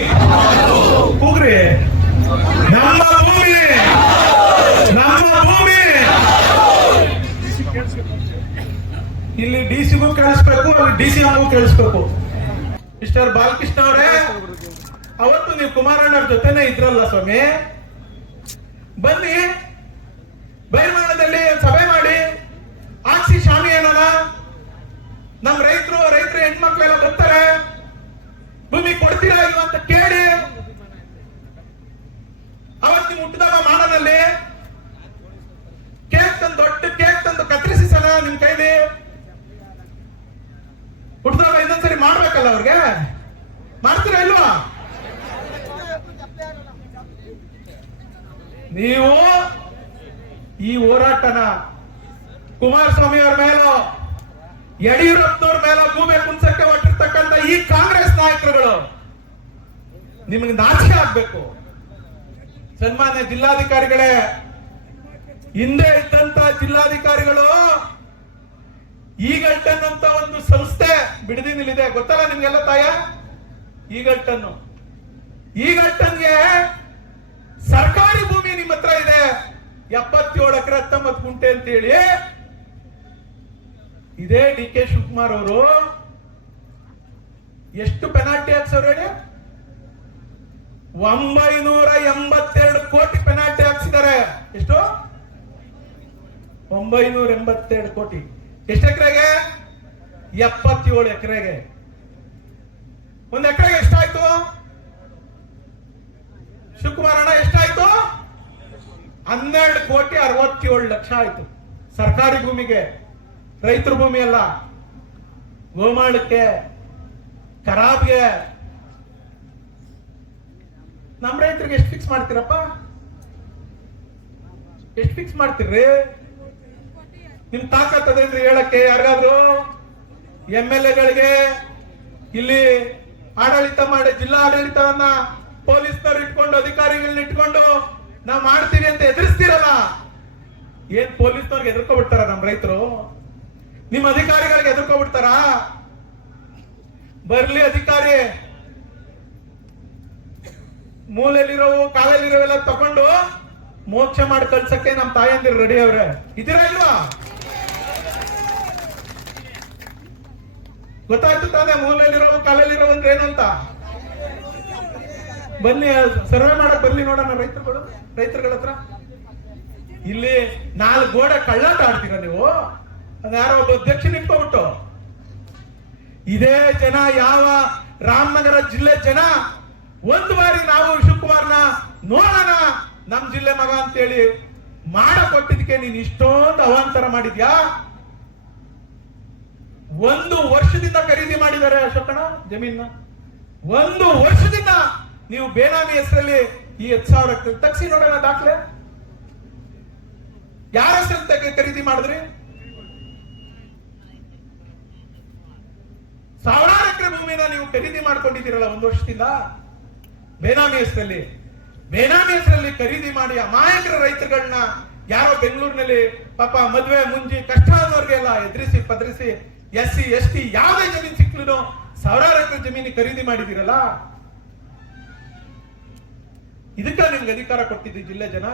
ನಮ್ಮ ಭೂಮಿ ನಮ್ಮ ಭೂಮಿ. ಇಲ್ಲಿ ಡಿ ಸಿಗೂ ಕೇಳಿಸ್ಬೇಕು, ಅಲ್ಲಿ ಡಿ ಸಿ ನಮಗೂ ಕೇಳಿಸ್ಬೇಕು. ಮಿಸ್ಟರ್ ಬಾಲಕೃಷ್ಣ ಅವರೇ, ಅವತ್ತು ನೀವು ಕುಮಾರಣ್ಣವ್ರ ಜೊತೆನೆ ಇದ್ರಲ್ಲ ಸ್ವಾಮಿ? ಬನ್ನಿ ಬೈರ್ಮಾನದಲ್ಲಿ ಸಭೆ ಮಾಡಿ ಹಾಕ್ಸಿ ಶಾಮಿ ಏನನ ನಮ್ ರೈತರು ರೈತರು ಹೆಣ್ಮಕ್ಳೆಲ್ಲ ಬರ್ತಾರೆ ಭೂಮಿ ಕೊಡ್ತೀರಾ ಇಲ್ವಾ ಅಂತ ಕೇಳಿ ಅವತ್ತು ನೀವು ಹುಟ್ಟಿದಾಗ ಮಾಡನಲ್ಲಿ ದೊಡ್ಡ ಕೇಕ್ ತಂದು ಕತ್ತರಿಸಿ ಸಲ ನಿಮ್ ಕೈಲಿ. ಹುಟ್ಟಿದಾಗ ಇನ್ನೊಂದ್ಸರಿ ಮಾಡ್ಬೇಕಲ್ಲ ಅವ್ರಿಗೆ? ಮಾಡ್ತೀರಾ ಇಲ್ವಾ? ನೀವು ಈ ಹೋರಾಟನ ಕುಮಾರಸ್ವಾಮಿ ಅವ್ರ ಮೇಲೋ, ಯಡಿಯೂರಪ್ಪನವ್ರ ಮೇಲೆ ಭೂಮಿ ಕುಂಚಕ್ಕೆ ಹೊಟ್ಟಿರ್ತಕ್ಕಂಥ ಈ ಕಾಂಗ್ರೆಸ್ ನಾಯಕರುಗಳು ನಿಮಗೆ ನಾಚಿಕೆ ಆಗ್ಬೇಕು. ಸನ್ಮಾನ್ಯ ಜಿಲ್ಲಾಧಿಕಾರಿಗಳೇ ಹಿಂದೆ ಇದ್ದಂತ ಜಿಲ್ಲಾಧಿಕಾರಿಗಳು ಈಗಲ್ಟನ್ ಅಂತ ಒಂದು ಸಂಸ್ಥೆ ಬಿಡದಿನಲ್ಲಿದೆ ಗೊತ್ತಲ್ಲ ನಿಮ್ಗೆಲ್ಲ ತಾಯ? ಈಗಲ್ಟನ್ನು ಈಗಲ್ಟನ್ಗೆ ಸರ್ಕಾರಿ ಭೂಮಿ ನಿಮ್ಮ ಹತ್ರ ಇದೆ. ಎಪ್ಪತ್ತೇಳು ಎಕರೆ ಹತ್ತೊಂಬತ್ತು ಗುಂಟೆ ಅಂತೇಳಿ. ಇದೇ ಡಿ ಕೆ ಶಿವಕುಮಾರ್ ಅವರು ಎಷ್ಟು ಪೆನಾಲ್ಟಿ ಹಾಕ್ಸವ್ರು ಹೇಳಿ? ಒಂಬೈನೂರ ಎಂಬತ್ತೆರಡು ಕೋಟಿ ಪೆನಾಲ್ಟಿ ಹಾಕ್ಸಿದ್ದಾರೆ ಎಷ್ಟು ಒಂಬೈನೂರ ಎಂಬತ್ತೆರಡು ಕೋಟಿ. ಎಷ್ಟು ಎಕರೆಗೆ? ಎಪ್ಪತ್ತೇಳು ಎಕರೆಗೆ. ಒಂದು ಎಕರೆಗೆ ಎಷ್ಟಾಯ್ತು? ಶಿವಕುಮಾರ್ ಅಣ್ಣ, ಎಷ್ಟಾಯ್ತು? ಹನ್ನೆರಡು ಕೋಟಿ ಅರವತ್ತೇಳು ಲಕ್ಷ ಆಯ್ತು. ಸರ್ಕಾರಿ ಭೂಮಿಗೆ, ರೈತರ ಭೂಮಿ ಅಲ್ಲ. ಗೋಮಾಳಕ್ಕೆ ಖರಾಬ್ಗೆ ನಮ್ಮ ರೈತರಿಗೆ ಎಷ್ಟು ಫಿಕ್ಸ್ ಮಾಡ್ತೀರಪ್ಪ? ಎಷ್ಟು ಫಿಕ್ಸ್ ಮಾಡ್ತೀರ್ರಿ? ನಿಮ್ ತಾಕತ್ ಅದೇನ್ರಿ ಹೇಳಕ್ಕೆ? ಯಾರಿಗಾದ್ರು ಎಂ ಎಲ್ ಎಗಳಿಗೆ ಇಲ್ಲಿ ಆಡಳಿತ ಮಾಡಿ ಜಿಲ್ಲಾ ಆಡಳಿತವನ್ನ ಪೊಲೀಸ್ನವ್ರು ಇಟ್ಕೊಂಡು, ಅಧಿಕಾರಿಗಳನ್ನ ಇಟ್ಕೊಂಡು ನಾವ್ ಮಾಡ್ತೀವಿ ಅಂತ ಎದುರಿಸ್ತೀರಲ್ಲ? ಏನ್ ಪೊಲೀಸ್ನವ್ರಿಗೆ ಎದುರ್ಕೊಬಿಡ್ತಾರ ನಮ್ ರೈತರು? ನಿಮ್ ಅಧಿಕಾರಿಗಳಿಗೆ ಎದುರ್ಕೊಬಿಡ್ತಾರ? ಬರ್ಲಿ ಅಧಿಕಾರಿ. ಮೂಲೆಯಲ್ಲಿರೋವು, ಕಾಲಲ್ಲಿರೋವೆಲ್ಲ ತಗೊಂಡು ಮೋಕ್ಷ ಮಾಡಿ ಕಳ್ಸಕ್ಕೆ ನಮ್ ತಾಯಂದಿರು ರೆಡಿ ಅವ್ರೆ. ಇದೀರಾ ಇಲ್ವಾ? ಗೊತ್ತಾಯ್ತು ತಾನೇ ಮೂಲೆಯಲ್ಲಿರೋ ಕಾಲಲ್ಲಿರೋ ಅಂದ್ರೆ ಏನು ಅಂತ? ಬನ್ನಿ ಸರ್ವೆ ಮಾಡಕ್ ಬರ್ಲಿ ನೋಡೋಣ ರೈತರುಗಳು, ರೈತರುಗಳ ಹತ್ರ. ಇಲ್ಲಿ ನಾಲ್ಕು ಗೋಡೆ ಕಳ್ಳಾಟ ಆಡ್ತೀರ ನೀವು? ಯಾರೋ ಒಬ್ಬ ಅಧ್ಯಕ್ಷ ನಿಂತ್ಕೊಬಿಟ್ಟು ಇದೇ ಜನ, ಯಾವ ರಾಮನಗರ ಜಿಲ್ಲೆ ಜನ, ಒಂದು ಬಾರಿ ನಾವು ಶುಕ್ರವಾರನ ನೋಡೋಣ, ನಮ್ ಜಿಲ್ಲೆ ಮಗ ಅಂತೇಳಿ ಮಾಡ ಕೊಟ್ಟಿದ್ದಕ್ಕೆ ನೀನ್ ಇಷ್ಟೊಂದು ಅವಾಂತರ ಮಾಡಿದ್ಯಾ? ಒಂದು ವರ್ಷದಿಂದ ಖರೀದಿ ಮಾಡಿದ್ದಾರೆ ಅಶೋಕಣ ಜಮೀನ ಒಂದು ವರ್ಷದಿಂದ ನೀವು ಬೇನಾಮಿ ಹೆಸರಲ್ಲಿ ಈ ಹತ್ತು ಸಾವಿರ ತಗ್ಸಿ ನೋಡೋಣ ದಾಖಲೆ. ಯಾರ ಹೆಸರಲ್ಲಿ ಖರೀದಿ ಮಾಡಿದ್ರಿ? ಸಾವಿರಾರು ಎಕರೆ ಭೂಮಿನ ನೀವು ಖರೀದಿ ಮಾಡ್ಕೊಂಡಿದ್ದೀರಲ್ಲ ಒಂದು ವರ್ಷದಿಂದ. ಬೇನಾಮಿ ಹೆಸರಲ್ಲಿ. ಬೇನಾಮಿ ಹೆಸರಲ್ಲಿ ಖರೀದಿ ಮಾಡಿ ಅಮಾಯಕರ ರೈತರುಗಳನ್ನ ಯಾರೋ ಬೆಂಗಳೂರಿನಲ್ಲಿ ಪಾಪ ಮದುವೆ ಮುಂಜಿ ಕಷ್ಟ ಅನ್ನೋರಿಗೆಲ್ಲ ಎದುರಿಸಿ ಪದರಿಸಿ ಎಸ್ ಸಿ ಎಸ್ ಟಿ ಯಾವುದೇ ಜಮೀನು ಸಿಕ್ಲು ಸಾವಿರಾರು ಎಕರೆ ಜಮೀನು ಖರೀದಿ ಮಾಡಿದಿರಲ್ಲ ಇದಕ್ಕ ನಿಮ್ಗೆ ಅಧಿಕಾರ ಕೊಟ್ಟಿದ್ದು ಜಿಲ್ಲೆ ಜನ?